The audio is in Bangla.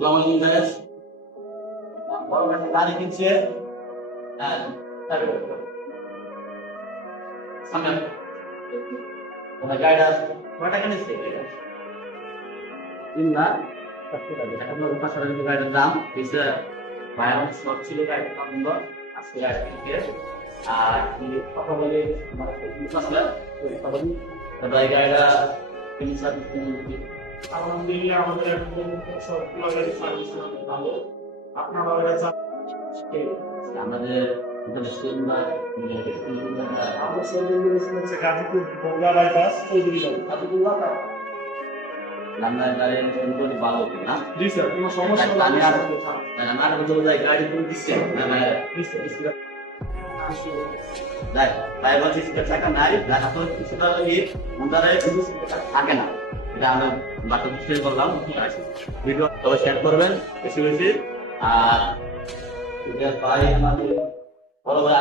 Lawan Inggris. Baru kan tadi kincir. Tadi. Sampai. Kalau guide mana kan sih guide? Inna. Tapi tadi kan kalau pasaran itu guide dalam bisa bayar slot cilik guide kamu asli guide kincir. Ini apa boleh masalah? Apa boleh? Terbaik guide ini satu mungkin. আলহামদুলিল্লাহ আমাদের এখন সবগুলো গাড়ি সার্ভিস ভালো আপনারা কাছে আমাদের আমরা সরকারি হচ্ছে গাজীপুর বগুড়া বাইপাস চৌধুরীগঞ্জ গাজীপুর ভালো না জি স্যার কোনো সমস্যা আমার গাড়ি করে দিচ্ছে ড্রাইভার সিস্টেম থাকা নাই রাস্তা কিছুটা থাকে না এটা আমরা বার্তা বিশ্লেষণ করলাম ভিডিও তবে শেয়ার করবেন বেশি বেশি আর ভাই আমাদের বড় ভাই